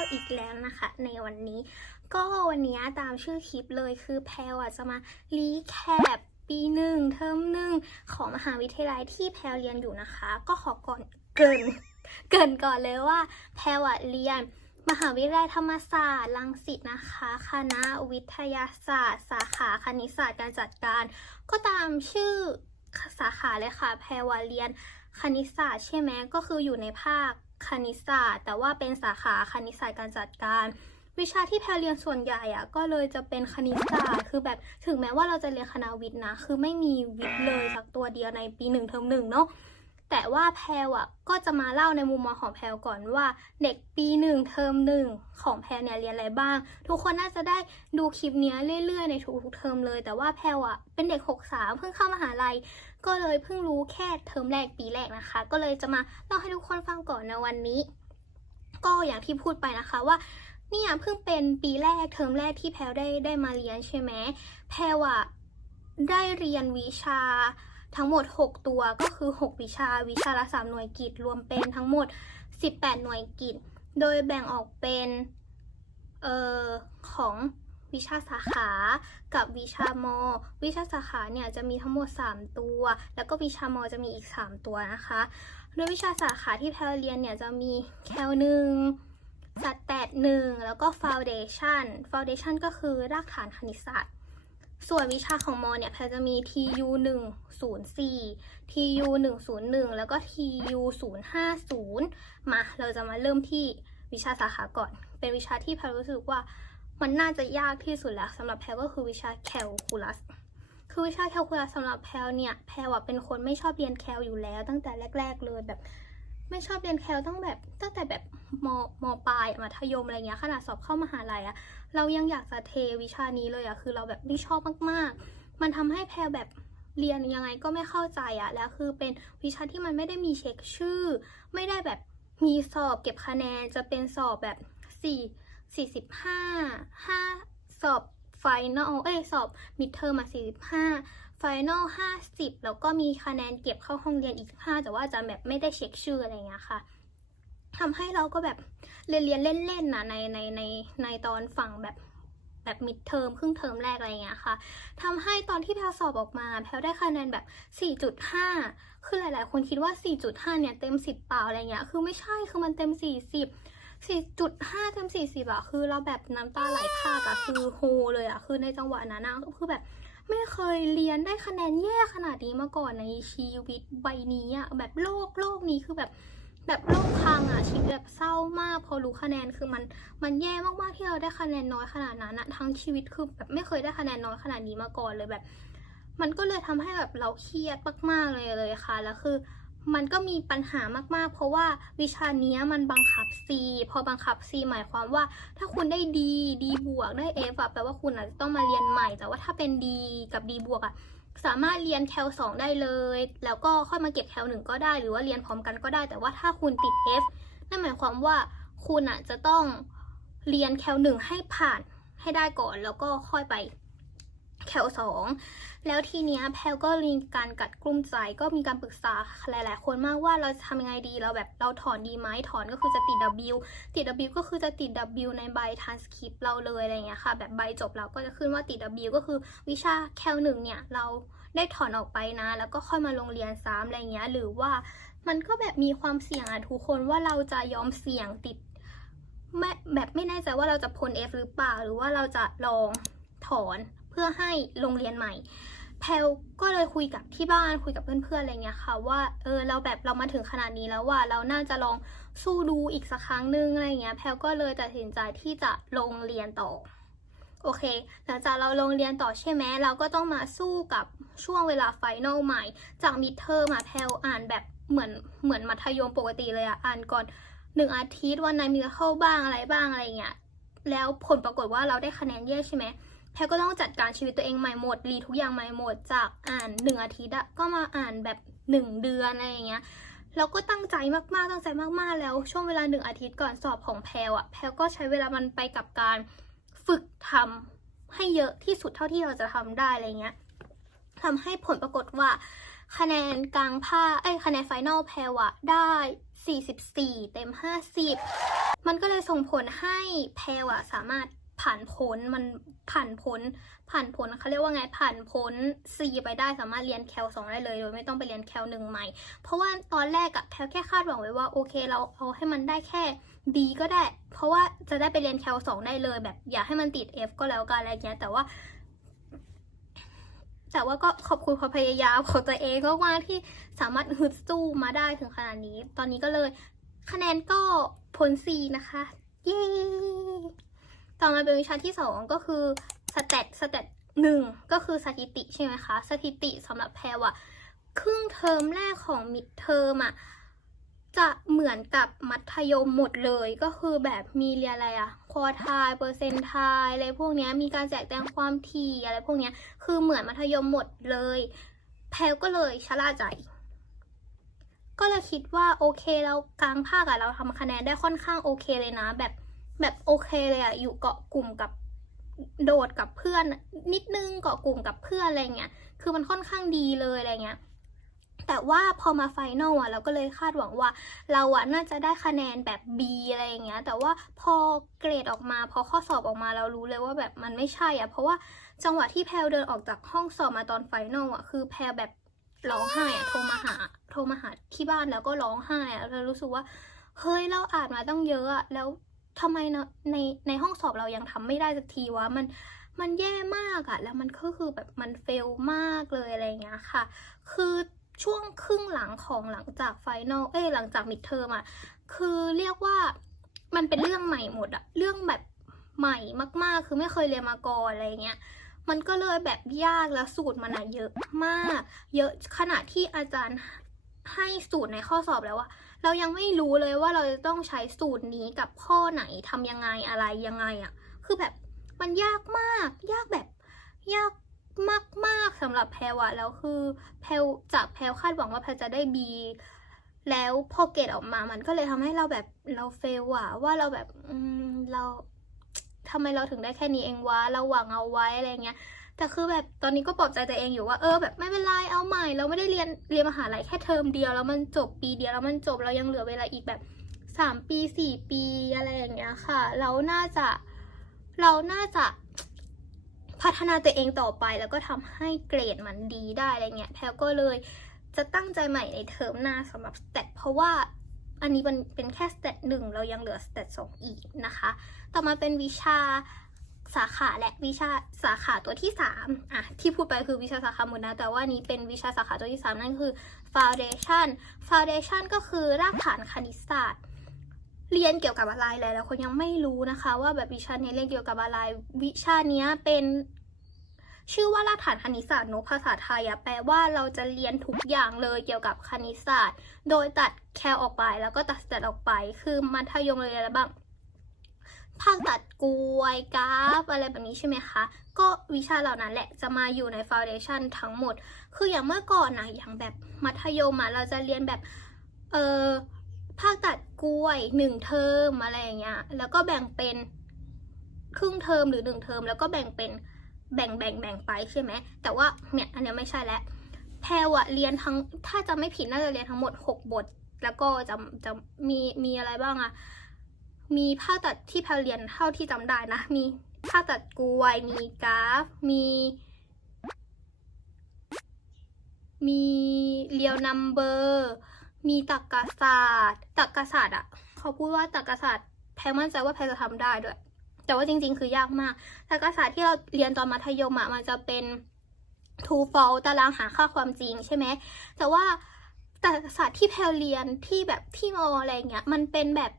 พี่แพลวอีกแล้วนะคะ ในวันนี้ก็วันนี้ตามชื่อคลิปเลยคือแพลวอะจะมารีแคปปีหนึ่งเทอมหนึ่งของมหาวิทยาลัยที่แพลวเรียนอยู่นะคะ ก็ขอก่อนเกินเกินก่อนเลยว่าแพลวอะเรียนมหาวิทยาลัยธรรมศาสตร์รังสิตนะคะ คณะวิทยาศาสตร์ สาขาคณิตศาสตร์การจัดการ ก็ตามชื่อสาขาเลยค่ะ แพรวาเรียนคณิตศาสตร์ใช่ไหมก็คืออยู่ในภาค คณิตศาสตร์ แต่ว่าเป็นสาขาคณิตศาสตร์การจัดการ วิชาที่แพรเรียนส่วนใหญ่อะก็เลยจะเป็นคณิตศาสตร์ คือแบบถึงแม้ว่าเราจะเรียนคณะวิทย์นะ คือไม่มีวิทย์เลยสักตัวเดียวในปีหนึ่งเทอมหนึ่งเนาะ แต่ว่าแพลวอะก็จะมาเล่าในมุมมองของแพลวก่อนว่า เด็กปีหนึ่งเทอมหนึ่งของแพลวเนี่ยเรียนอะไรบ้าง ทุกคนน่าจะได้ดูคลิปเนี้ยเรื่อยๆในทุกๆเทอมเลย แต่ว่าแพลวอะเป็นเด็กหกสามเพิ่งเข้ามหาลัย ก็เลยเพิ่งรู้แค่เทอมแรกปีแรกนะคะ ก็เลยจะมาเล่าให้ทุกคนฟังก่อนในวันนี้ ก็อย่างที่พูดไปนะคะว่าเนี่ยเพิ่งเป็นปีแรกเทอมแรกที่แพลวได้ได้มาเรียนใช่ไหมแพลวอะได้เรียนวิชา ทั้งหมด 6 ตัวก็คือ 6 วิชาวิชาละ 3 หน่วยกิตรวมเป็นทั้งหมด 18 หน่วยกิตโดยแบ่งออกเป็นเอ่อของวิชาสาขา กับวิชามอ วิชาสาขาเนี่ยจะมีทั้งหมด 3 ตัว แล้วก็วิชามอจะมีอีก 3 ตัวนะคะ โดยวิชาสาขาที่แพลเรียนเนี่ยจะมีแคลหนึ่งสัตแตดหนึ่งแล้วก็ฟาวเดชันฟาวเดชันก็คือรากฐานคณิตศาสตร์ ส่วนวิชาของมอเนี่ยแพลจะมี TU 1 0 4 TU 1 0 1 แล้วก็ TU 0 5 0 มาเราจะมาเริ่มที่วิชาสาขาก่อน เป็นวิชาที่แพลรู้สึกว่ามันน่าจะยากที่สุดแล้วสำหรับแพลก็คือวิชาแคลคูลัส คือวิชาแคลคูลัสสำหรับแพลเนี่ยแพลอะเป็นคนไม่ชอบเรียนแคลอยู่แล้ว ตั้งแต่แรก ๆ เลยแบบ ไม่ชอบเรียนแคลตั้งแบบตั้งแต่แบบมมปลายมัธยมอะไรเงี้ยขนาดสอบเข้ามหาลัยอะเรายังอยากจะเทวิชานี้เลยอะคือเราแบบไม่ชอบมากๆ มันทำให้แพลแบบเรียนยังไงก็ไม่เข้าใจอะแล้วคือเป็นวิชาที่มันไม่ได้มีเช็คชื่อ ไม่ได้แบบมีสอบเก็บคะแนนจะเป็นสอบแบบสี่สี่สิบห้าห้าสอบไฟนอลเอ้ยสอบมิดเทอมมาสี่สิบห้า ไฟนอลห้าสิบแล้วก็มีคะแนนเก็บเข้าห้องเรียนอีกห้าแต่ว่าจะแบบไม่ได้เช็คชื่ออะไรเงี้ยค่ะทำให้เราก็แบบเรียนเรียนเล่นๆนะในในในในตอนฝั่งแบบแบบมิดเทอมครึ่งเทอมแรกอะไรเงี้ยค่ะทำให้ตอนที่แพลสอบออกมา แพลได้คะแนนแบบ 4.5 คือหลาย ๆ คนคิดว่า 4.5 เนี่ยเต็ม 10 เปล่าอะไรเงี้ย คือไม่ใช่ คือมันเต็ม 40 4.5 เต็ม 40อะคือเราแบบน้ำตาไหลพากอะคือโฮเลยอะคือในจังหวะนั้นอะก็คือแบบ ไม่เคยเรียนได้คะแนนแย่ขนาดนี้มาก่อนในชีวิตใบนี้อะแบบโลกโลกนี้คือแบบแบบโลกพังอะชีวิตแบบเศร้ามาก พอรู้คะแนนคือมันมันแย่มากๆที่เราได้คะแนนน้อยขนาดนั้นอะทั้งชีวิตคือแบบไม่เคยได้คะแนนน้อยขนาดนี้มาก่อนเลยแบบ มันก็เลยทำให้แบบเราเครียดมากๆเลยเลยค่ะแล้วคือ มันก็มีปัญหามากๆ เพราะว่าวิชาเนี้ยมันบังคับ C พอบังคับ C หมายความว่า ถ้าคุณได้ D D บวกได้ F อะแปลว่าคุณอาจจะต้องมาเรียนใหม่ แต่ว่าถ้าเป็น D กับ D บวกอะสามารถเรียนแคลสองได้เลย แล้วก็ค่อยมาเก็บแคลหนึ่งก็ได้ หรือว่าเรียนพร้อมกันก็ได้ แต่ว่าถ้าคุณติด F นั่นหมายความว่าคุณอะจะต้องเรียนแคลหนึ่งให้ผ่านให้ได้ก่อน แล้วก็ค่อยไป แคลสองแล้วทีเนี้ยแพลก็มีการกัดกลุ้มใจก็มีการปรึกษาหลาย ๆ คนมากว่าเราจะทำยังไงดีเราแบบเราถอนดีไหมถอนก็คือจะติด W ติด W ก็คือจะติด W ในใบ transcript เราเลยอะไรเงี้ยค่ะ แบบใบจบเราก็จะขึ้นว่าติด W ก็คือวิชาแคลหนึ่งเนี่ยเราได้ถอนออกไปนะ แล้วก็ค่อยมาลงเรียนซ้ำอะไรเงี้ยหรือว่ามันก็แบบมีความเสี่ยงอะทุกคนว่าเราจะยอมเสี่ยงติดไม่แบบไม่แน่ใจว่าเราจะพ้น F หรือเปล่าหรือว่าเราจะลองถอน พื่อให้ลงเรียนใหม่แพลก็เลยคุยกับที่บ้านคุยกับเพื่อนๆอะไรเงี้ยค่ะ ว่าเออเราแบบเรามาถึงขนาดนี้แล้วว่าเราน่าจะลองสู้ดูอีกสักครั้งนึงอะไรเงี้ยแพลก็เลยตัดสินใจที่จะลงเรียนต่อโอเค หลังจากเราลงเรียนต่อใช่ไหมเราก็ต้องมาสู้กับช่วงเวลาไฟนอลใหม่ จากมิดเทอมมาแพลอ่านแบบเหมือนเหมือนมัธยมปกติเลยอะอ่านก่อนหนึ่งอาทิตย์วันไหนมีเข้าบ้างอะไรบ้างอะไรเงี้ยแล้วผลปรากฏว่าเราได้คะแนนแย่ใช่ไหม แพรก็ต้องจัดการชีวิตตัวเองใหม่หมดรีทุกอย่างใหม่หมดจากอ่านหนึ่งอาทิตย์อะก็มาอ่านแบบหนึ่งเดือนอะไรอย่างเงี้ยแล้วก็ตั้งใจมากๆตั้งใจมากๆ แล้วช่วงเวลาหนึ่งอาทิตย์ก่อนสอบของแพรอะแพรก็ใช้เวลามันไปกับการฝึกทำให้เยอะที่สุดเท่าที่เราจะทำได้อะไรเงี้ยทำให้ผลปรากฏว่า คะแนนกลางภาคเอ้ยคะแนนไฟนอลแพรอะได้ 44 เต็ม 50 มันก็เลยส่งผลให้แพลอะสามารถ ผ่านพ้นมันผ่านพ้น ผ่านพ้นเขาเรียกว่าไงผ่านพ้น C ไปได้สามารถเรียนแคลสองได้เลยโดยไม่ต้องไปเรียนแคลหนึ่งใหม่ เพราะว่าตอนแรกอะแพลแค่คาดหวังไว้ว่าโอเคเราเอาให้มันได้แค่ B ก็ได้ เพราะว่าจะได้ไปเรียนแคลสองได้เลย แบบอย่าให้มันติด F ก็แล้วกันอะไรเงี้ยแต่ว่า แต่ว่าก็ขอบคุณความพยายามของตัวเองมากๆที่สามารถฮึดสู้มาได้ถึงขนาดนี้ ตอนนี้ก็เลยคะแนนก็ผล C นะคะ เย้ ต่อมาเป็นวิชาที่สองก็คือสแตทสแตทหนึ่งก็คือสถิติใช่ไหมคะ สถิติสำหรับแพรวอะครึ่งเทอมแรกของมิดเทอมอะจะเหมือนกับมัธยมหมดเลยก็คือแบบมีเรียนอะไรอะควอทายเปอร์เซนทายอะไรพวกนี้มีการแจกแจงความถี่อะไรพวกนี้คือเหมือนมัธยมหมดเลย แพลก็เลยชะล่าใจ ก็เลยคิดว่าโอเคเรากลางภาคอะเราทำคะแนนได้ค่อนข้างโอเคเลยนะ แบบ แบบโอเคเลยอะอยู่เกาะกลุ่มกับโดดกับเพื่อนนิดนึงเกาะกลุ่มกับเพื่อนอะไรเงี้ย คือมันค่อนข้างดีเลยอะไรเงี้ย แต่ว่าพอมาไฟนอลอะเราก็เลยคาดหวังว่า เราอะน่าจะได้คะแนนแบบ B อะไรอย่างเงี้ย แต่ว่าพอเกรดออกมา พอข้อสอบออกมาเรารู้เลยว่าแบบมันไม่ใช่อะเพราะว่าจังหวะที่แพลเดินออกจากห้องสอบมาตอนไฟนอลอะคือแพลแบบร้องไห้อะโทรมาหา โทรมาหาที่บ้านแล้วก็ร้องไห้อะเรารู้สึกว่า เฮ้ยเราอ่านมาต้องเยอะอะแล้ว ทำไมเนาะในในห้องสอบเรายังทำไม่ได้สักทีวะมันมันแย่มากอะแล้วมันก็คือแบบมันเฟลมากเลยอะไรเงี้ยค่ะ คือช่วงครึ่งหลังของหลังจากไฟนอลเอ้ยหลังจากมิดเทอมอะคือเรียกว่ามันเป็นเรื่องใหม่หมดอะเรื่องแบบใหม่มากๆ คือไม่เคยเรียนมาก่อนอะไรเงี้ยมันก็เลยแบบยากแล้วสูตรมันอะเยอะมาก เยอะขนาดที่อาจารย์ให้สูตรในข้อสอบแล้วอะ เรายังไม่รู้เลยว่าเราจะต้องใช้สูตรนี้กับข้อไหนทำยังไงอะไรยังไงอะคือแบบมันยากมาก ยากแบบยากมากๆสำหรับแพรวอะแล้วคือแพรจากแพรคาดหวังว่าแพรจะได้ B แล้วพอเกรดออกมามันก็เลยทำให้เราแบบเราเฟลอะว่าเราแบบอืมเราทำไมเราถึงได้แค่นี้เองวะเราหวังเอาไว้อะไรเงี้ย แต่คือแบบตอนนี้ก็ปลอบใจตัวเองอยู่ว่าเออแบบไม่เป็นไรเอาใหม่ เราไม่ได้เรียนเรียนมหาลัยแค่เทอมเดียวแล้วมันจบปีเดียวแล้วมันจบเรายังเหลือเวลาอีกแบบสามปีสี่ปีอะไรอย่างเงี้ยค่ะ เราน่าจะเราน่าจะพัฒนาตัวเองต่อไปแล้วก็ทำให้เกรดมันดีได้อะไรเงี้ยแพลก็เลยจะตั้งใจใหม่ในเทอมหน้าสำหรับสเตตเพราะว่าอันนี้มันเป็นแค่สเตตหนึ่งเรายังเหลือสเตตสองอีกนะคะ ต่อมาเป็นวิชา สาขาและวิชาสาขาตัวที่3อะที่พูดไปคือวิชาสาขาหมดนะ แต่ว่านี้เป็นวิชาสาขาตัวที่ 3 นั่นคือ foundation foundation ก็คือรากฐานคณิตศาสตร์ เรียนเกี่ยวกับอะไรหลายๆคนยังไม่รู้นะคะ ว่าแบบวิชานี้เรียนเกี่ยวกับอะไร วิชาเนี้ยเป็นชื่อว่ารากฐานคณิตศาสตร์นอะภาษาไทยอะแปลว่าเราจะเรียนทุกอย่างเลยเกี่ยวกับคณิตศาสตร์ โดยตัดแคลออกไปแล้วก็ตัดสแตทออกไป คือมัธยมเลยอะไรบ้าง ภาคตัดกลวยกราฟอะไรแบบนี้ใช่ไหมคะ ก็วิชาเหล่านั้นแหละจะมาอยู่ใน foundation ทั้งหมด คืออย่างเมื่อก่อนนะอย่างแบบมัธยมอะเราจะเรียนแบบเออภาคตัดกล้วยหนึ่งเทอมอะไรอย่างเงี้ยแล้วก็แบ่งเป็นครึ่งเทอมหรือหนึ่งเทอมแล้วก็แบ่งเป็นแบ่งแบ่งแบ่งไปใช่ไหมแต่ว่าเนี่ยอันนี้ไม่ใช่แล้วแพรวอะเรียนทั้งถ้าจะไม่ผิดน่าจะเรียนทั้งหมดหกบท แล้วก็จะจะมีมีอะไรบ้างอะ มีภาตัดที่แพลเรียนเท่าที่จำได้นะ มีภาตัดกลวย มีกราฟ มี มีเรียวนัมเบอร์ มีตรรกศาสตร์ตรรกศาสตร์อะ เขาพูดว่าตรรกศาสตร์แพรมั่นใจว่าแพรจะทำได้ด้วย แต่ว่าจริง ๆ คือยากมากตรรกศาสตร์ที่เราเรียนตอนมัธยมอะมันจะเป็น true false ตารางหาค่าความจริงใช่ไหมแต่ว่าตรรกศาสตร์ที่แพลเรียนที่แบบที่มออะไรเงี้ย มันเป็นแบบ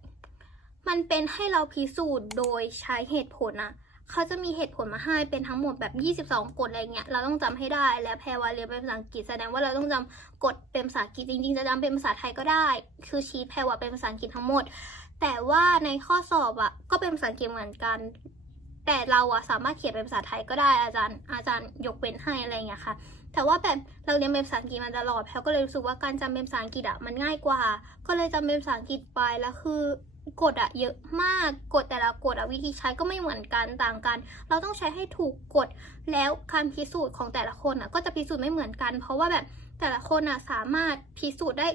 มันเป็นให้เราพิสูจน์โดยใช้เหตุผลอะเขาจะมีเหตุผลมาให้เป็นทั้งหมดแบบ 22 กฎอะไรเงี้ย เราต้องจำให้ได้ และแพรวาเรียนเป็นภาษาอังกฤษแสดงว่าเราต้องจำกฎเป็นภาษาอังกฤษจริง ๆ จะจำเป็นภาษาไทยก็ได้ คือชีทแพรวาเป็นภาษาอังกฤษทั้งหมด แต่ว่าในข้อสอบอะก็เป็นภาษาอังกฤษเหมือนกัน แต่เราอะสามารถเขียนเป็นภาษาไทยก็ได้ อาจารย์ อาจารย์ยกเว้นให้อะไรเงี้ยค่ะ แต่ว่าแบบเราเรียนเป็นภาษาอังกฤษมาตลอดแพลก็เลยรู้สึกว่าการจำเป็นภาษาอังกฤษอะมันง่ายกว่า ก็เลยจำเป็นภาษาอังกฤษไปแล้วคือ กฎอะเยอะมากกฎแต่ละกฎอะวิธีใช้ก็ไม่เหมือนกันต่างกัน เราต้องใช้ให้ถูกกฎแล้วการพิสูจน์ของแต่ละคนอะก็จะพิสูจน์ไม่เหมือนกัน เพราะว่าแบบแต่ละคนอะสามารถพิสูจน์ได้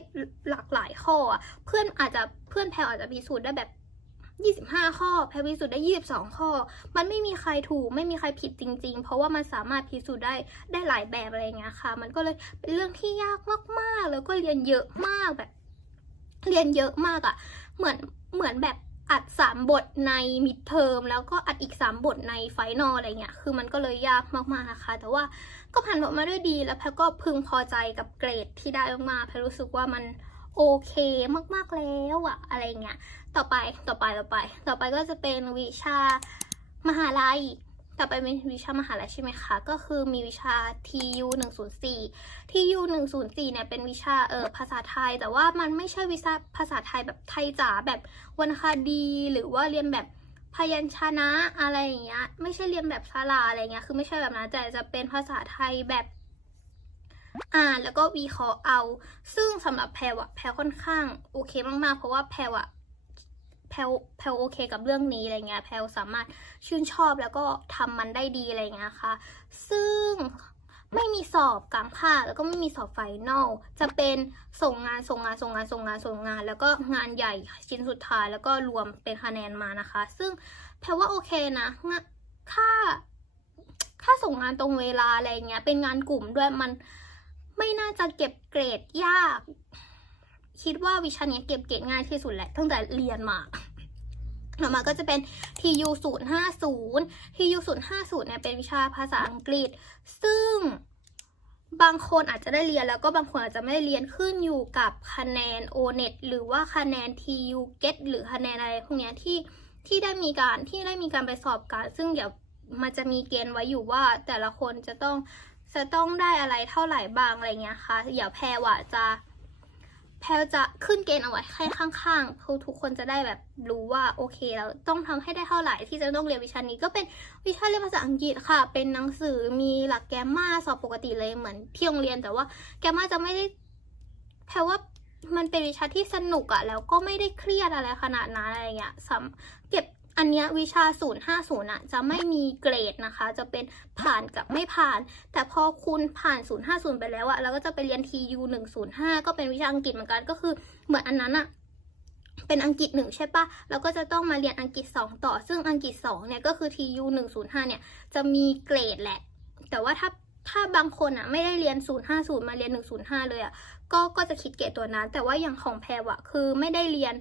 หลากหลายข้ออะเพื่อนอาจจะเพื่อนแพลอาจจะพิสูจน์ได้แบบ25 ข้อแพรพิสูจน์ได้ 22 ข้อ มันไม่มีใครถูกไม่มีใครผิดจริง ๆ เพราะว่ามันสามารถพิสูจน์ได้ได้หลายแบบอะไรเงี้ยค่ะ มันก็เลยเป็นเรื่องที่ยากมากๆ แล้วก็เรียนเยอะมากแบบ เรียนเยอะมากอะ่ะ เหมือนเหมือนแบบอัดสามบทในมิดเทอมแล้วก็อัดอีกสามบทในไฟนอลอะไรเงี้ย คือมันก็เลยยากมากๆนะคะ แต่ว่าก็ผ่านพ้นมาด้วยดีแล้วแพรก็พึงพอใจกับเกรดที่ได้มากๆแพรรู้สึกว่ามันโอเคมากๆแล้วอะอะไรเงี้ย ต่อไปต่อไปต่อไป ต่อไปก็จะเป็นวิชามหาลัย ต่อไปเป็นวิชามหาลัยใช่ไหมคะ ก็คือมีวิชา TU 104 TU 104เนี่ยเป็นวิชาเออภาษาไทย แต่ว่ามันไม่ใช่วิชาภาษาไทยแบบไทยจ๋าแบบวรรณคดี หรือว่าเรียนแบบพยัญชนะอะไรอย่างเงี้ย ไม่ใช่เรียนแบบสระอะไรเงี้ย คือไม่ใช่แบบนั้นแต่จะเป็นภาษาไทยแบบอ่านแล้วก็วิเคราะห์เอา ซึ่งสำหรับแพรวอะแพรค่อนข้างโอเคมากๆ เพราะว่าแพรวอะ แพรวแพรวโอเคกับเรื่องนี้อะไรเงี้ยแพรวสามารถชื่นชอบแล้วก็ทำมันได้ดีอะไรเงี้ยค่ะ ซึ่งไม่มีสอบกลางภาคแล้วก็ไม่มีสอบไฟนอลจะเป็นส่งงานส่งงานส่งงานส่งงานส่งงาน แล้วก็งานใหญ่ชิ้นสุดท้ายแล้วก็รวมเป็นคะแนนมานะคะ ซึ่งแพรว่าโอเคนะงะค่าค่าส่งงานตรงเวลาอะไรเงี้ยเป็นงานกลุ่มด้วยมันไม่น่าจะเก็บเกรดยาก คิดว่าวิชาเนี้ยเก็บเกรดง่ายที่สุดแหละตั้งแต่เรียนมาต่อมาก็จะเป็น TU 0 5 0 TU 0 5 0เนี่ยเป็นวิชาภาษาอังกฤษ ซึ่งบางคนอาจจะได้เรียนแล้วก็บางคนอาจจะไม่ได้เรียนขึ้นอยู่กับคะแนน O-NET หรือว่าคะแนน TU GET หรือคะแนนอะไรพวกเนี้ยที่ที่ได้มีการที่ได้มีการไปสอบกัน ซึ่งเดี๋ยวมันจะมีเกณฑ์ไว้อยู่ว่าแต่ละคนจะต้องจะต้องได้อะไรเท่าไหร่บ้างอะไรเงี้ยค่ะเดี๋ยวแพรวอะจะ พรจะขึ้นเกณฑ์เอาไว้ให้ข้างๆเพื่อทุกคนจะได้แบบรู้ว่าโอเคแล้วต้องทำให้ได้เท่าไหร่ที่จะต้องเรียนวิชานี้ก็เป็นวิชาเรียนภาษาอังกฤษค่ะ เป็นหนังสือมีหลักแกมมาสอบปกติเลยเหมือนที่โรงเรียนแต่ว่าแกมมาจะไม่ได้แพรว่ามันเป็นวิชาที่สนุกอะแล้วก็ไม่ได้เครียดอะไรขนาดนั้นอะไรเงี้ยสำเก็บ อันเนี้ยวิชา 050อะจะไม่มีเกรดนะคะ จะเป็นผ่านกับไม่ผ่าน แต่พอคุณผ่าน 050 ไปแล้วอะเราก็จะไปเรียน TU 105 ก็เป็นวิชาอังกฤษเหมือนกันก็คือเหมือนอันนั้นอะเป็นอังกฤษหนึ่งใช่ปะแล้วก็จะต้องมาเรียนอังกฤษ 2 ต่อ ซึ่งอังกฤษ2เนี่ยก็คือ TU 105เนี่ยจะมีเกรดแหละ แต่ว่าถ้าถ้าบางคนอะไม่ได้เรียน 050 มาเรียน 105 เลยอะก็ก็จะคิดเกรดตัวนั้น แต่ว่าอย่างของแพรวอะคือไม่ได้เรียน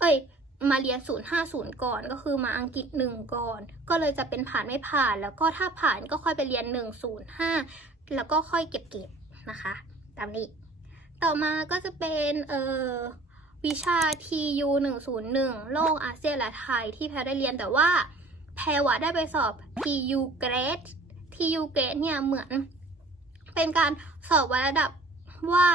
เอ้ย มาเรียน 050 ก่อนก็คือมาอังกฤษ 1 ก่อน ก็เลยจะเป็นผ่านไม่ผ่าน แล้วก็ถ้าผ่านก็ค่อยไปเรียน 105 แล้วก็ค่อยเก็บเกรดนะคะ ตามนี้ ต่อมาก็จะเป็นเอ่อวิชา TU 101 โลกอาเซียนและไทยที่แพรได้เรียนแต่ว่าแพรวะได้ไปสอบ TU Grade TU Grade เนี่ยเหมือนเป็นการสอบวัดระดับว่า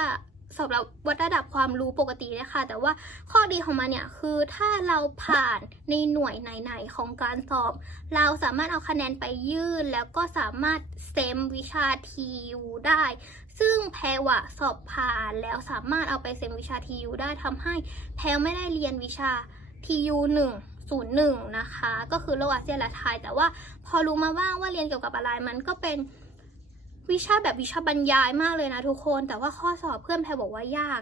สอบวัดระดับความรู้ปกติเลยค่ะ แต่ว่าข้อดีของมันเนี่ยคือถ้าเราผ่านในหน่วยไหนๆของการสอบ เราสามารถเอาคะแนนไปยื่น แล้วก็สามารถเซมวิชา TU ได้ ซึ่งแพรวะสอบผ่านแล้วสามารถเอาไปเซมวิชา TU ได้ทำให้แพรไม่ได้เรียนวิชา TU 1 01 นะคะ ก็คือโลกอาเซียนและไทย แต่ว่าพอรู้มาบ้างว่าเรียนเกี่ยวกับอะไรมันก็เป็น วิชาแบบวิชาบรรยายมากเลยนะทุกคน แต่ว่าข้อสอบเพื่อนแพรบอกว่ายาก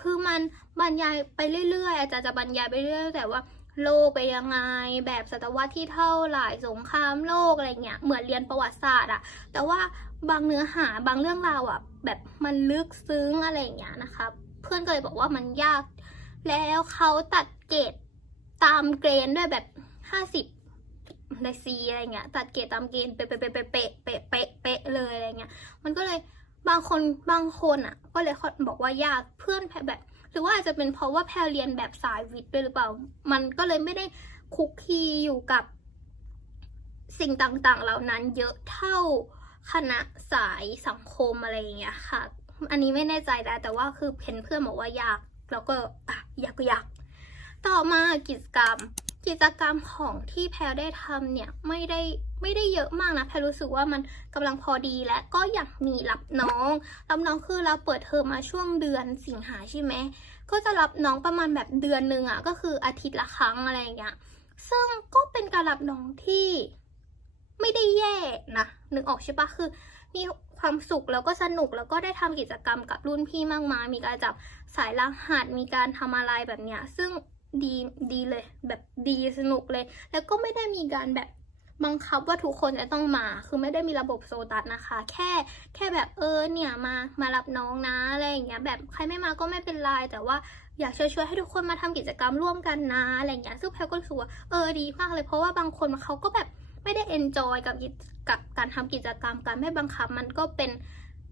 คือมันบรรยายไปเรื่อยๆ อาจารย์จะบรรยายไปเรื่อยแต่ว่าโลกไปยังไง แบบศตวรรษที่เท่าไหร่สงครามโลกอะไรเงี้ยเหมือนเรียนประวัติศาสตร์อะแต่ว่าบางเนื้อหาบางเรื่องราวอะแบบมันลึกซึ้งอะไรเงี้ยนะคะเพื่อนก็เลยบอกว่ามันยาก แล้วเขาตัดเกรดตามเกรนด้วยแบบห้าสิบ ในซีอะไรเงี้ยตัดเกรดตามเกณฑ์เป๊ะเป๊ะเป๊ะเป๊ะเป๊ะเป๊ะเป๊ะเลยอะไรเงี้ย มันก็เลยบางคนบางคนอะ ก็เลยบอกว่ายากเพื่อนแพแบบ หรือว่าอาจจะเป็นเพราะว่าแพรเรียนแบบสายวิทย์ด้วยหรือเปล่า มันก็เลยไม่ได้คุกคีอยู่กับสิ่งต่างๆ เหล่านั้นเยอะเท่าคณะสายสังคมอะไรเงี้ยค่ะ อันนี้ไม่แน่ใจแต่แต่ว่าคือเพนเพื่อนบอกว่ายาก แล้วก็อะยากก็ยาก ต่อมากิจกรรม กิจกรรมของที่แพรได้ทำเนี่ยไม่ได้ไม่ได้เยอะมากนะแพรรู้สึกว่ามันกำลังพอดีและก็อยากมีรับน้องรับน้องคือเราเปิดเทอมมาช่วงเดือนสิงหาใช่ไหมก็จะรับน้องประมาณแบบเดือนหนึ่งอะ่ะก็คืออาทิตย์ละครั้งอะไรอย่างเงี้ยซึ่งก็เป็นการรับน้องที่ไม่ได้แย่นะนึกออกใช่ปะคือมีความสุขแล้วก็สนุกแล้วก็ได้ทำกิจกรรมกับรุ่นพี่มากมาย มีการจับสายรหัสมีการทำอะไรแบบเนี้ย ซึ่ง ดีดีเลย แบบดีสนุกเลย แล้วก็ไม่ได้มีการแบบบังคับว่าทุกคนจะต้องมา คือไม่ได้มีระบบโซตัสนะคะ แค่แค่แบบเออเนี่ยมามารับน้องนะอะไรอย่างเงี้ย แบบใครไม่มาก็ไม่เป็นไร แต่ว่าอยากเชิญชวนให้ทุกคนมาทำกิจกรรมร่วมกันนะอะไรอย่างเงี้ย ซึ่งแพลก็รู้สึกว่าเออดีมากเลย เพราะว่าบางคนเขาก็แบบไม่ได้เอนจอยกับกับการทำกิจกรรม การไม่บังคับมันก็เป็น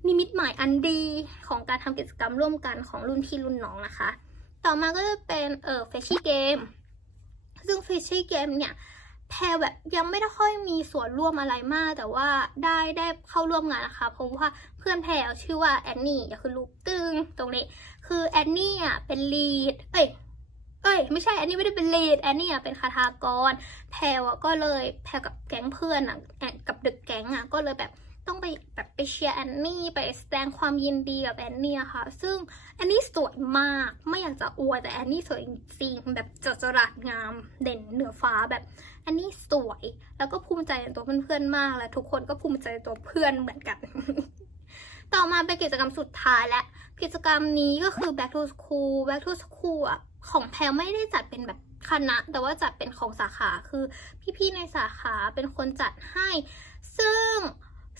นิมิตหมายอันดีของการทำกิจกรรมร่วมกันของรุ่นพี่รุ่นน้องนะคะ ต่อมาก็จะเป็นเออเฟชชี่เกมซึ่งเฟชชี่เกมเนี่ยแพรแบบยังไม่ได้ค่อยมีส่วนร่วมอะไรมาก แต่ว่าได้ได้เข้าร่วมงานนะคะเพราะว่าเพื่อนแพรชื่อว่าแอนนี่ก็คือลูกตึงตรงนี้ คือแอนนี่อะเป็นลีดเอ้ยเอ้ยไม่ใช่แอนนี่ไม่ได้เป็นลีดแอนนี่อะเป็นคาถากร แพรอะก็เลยแพรกับแก๊งเพื่อนอะกับเด็กแก๊งอะก็เลยแบบ ต้องไปแบบไปเชียร์แอนนี่ไปแสดงความยินดีกับแอนนี่อะค่ะซึ่งแอนนี่สวยมากไม่อยากจะอวยแต่แอนนี่สวยจริงแบบจัดจรัสงามเด่นเหนือฟ้าแบบอันนี้สวยแล้วก็ภูมิใจในตัวเพื่อนๆมากและทุกคนก็ภูมิใจในตัวเพื่อนเหมือนกัน ต่อมาเป็นกิจกรรมสุดท้ายและ กิจกรรมนี้ก็คือ back to school back to school อะของแพลไม่ได้จัดเป็นแบบคณะแต่ว่าจัดเป็นของสาขาคือพี่ๆในสาขาเป็นคนจัดให้ ซึ่ง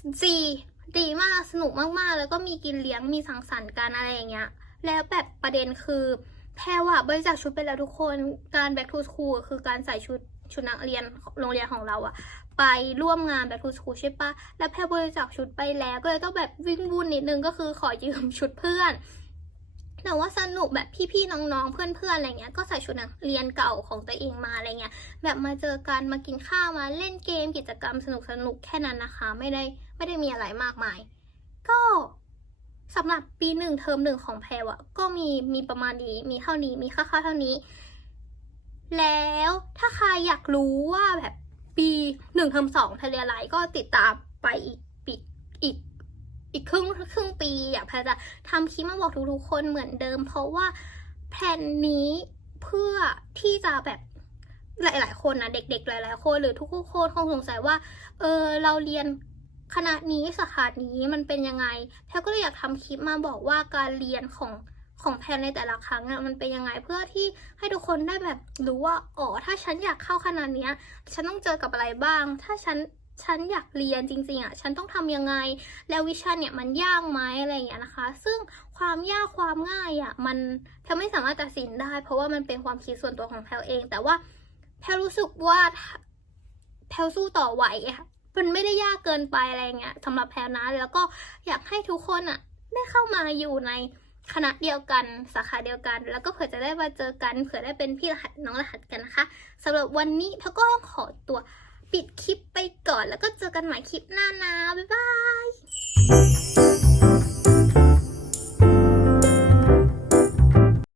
ดีดีมากสนุกมากๆ แล้วก็มีกินเลี้ยงมีสังสรรค์กันอะไรอย่างเงี้ย แล้วแบบประเด็นคือแพรว่าบริจาคชุดไปแล้วทุกคนการ back to school คือการใส่ชุดชุดนักเรียนโรงเรียนของเราอะไปร่วมงาน back to school ใช่ปะแล้วแพรบริจาคชุดไปแล้วก็เลยต้องแบบวิ่งวุ่นนิดนึงก็คือขอยืมชุดเพื่อน แต่ว่าสนุกแบบพี่ๆน้องๆ เพื่อนๆอะไรเงี้ยก็ใส่ชุดนักเรียนเก่าของตัวเองมาอะไรเงี้ยแบบมาเจอกันมากินข้าวมาเล่นเกมกิจกรรมสนุกๆแค่นั้นนะคะ ไม่ได้ไม่ได้มีอะไรมากมาย ก็สำหรับปีหนึ่งเทอมหนึ่งของแพรอะก็มีมีประมาณนี้มีเท่านี้มีค่าๆเท่านี้ แล้วถ้าใครอยากรู้ว่าแบบปีหนึ่งเทอมสองแพรเรียนอะไรก็ติดตามไปอีก อีกครึ่งครึ่งปีอยากแพรจะทำคลิปมาบอกทุกๆคนเหมือนเดิม เพราะว่าแผนนี้เพื่อที่จะแบบหลาย ๆ คนนะเด็ก ๆ หลาย ๆ คนหรือทุกๆคนคงสงสัยว่าเออเราเรียนคณะนี้สาขานี้มันเป็นยังไงแพรก็เลยอยากทำคลิปมาบอกว่าการเรียนของของแพรในแต่ละครั้งอะมันเป็นยังไงเพื่อที่ให้ทุกคนได้แบบรู้ว่าอ๋อถ้าฉันอยากเข้าคณะเนี้ย ฉันต้องเจอกับอะไรบ้าง ถ้าฉัน ฉันอยากเรียนจริงๆอะฉันต้องทำยังไง แล้ววิชาเนี่ยมันยากไหมอะไรอย่างเงี้ยนะคะ ซึ่งความยากความง่ายอะมันแพลไม่สามารถตัดสินได้ เพราะว่ามันเป็นความคิดส่วนตัวของแพลเอง แต่ว่าแพลรู้สึกว่าแพลสู้ต่อไหวอะมันไม่ได้ยากเกินไปอะไรเงี้ยสำหรับแพลนะ แล้วก็อยากให้ทุกคนอะได้เข้ามาอยู่ในคณะเดียวกันสาขาเดียวกัน แล้วก็เผื่อจะได้มาเจอกันเผื่อได้เป็นพี่รหัสน้องรหัสกันนะคะสำหรับวันนี้แพลก็ต้องขอตัว ปิดคลิปไปก่อนแล้วก็เจอกันใหม่คลิปหน้านะ บ๊ายบาย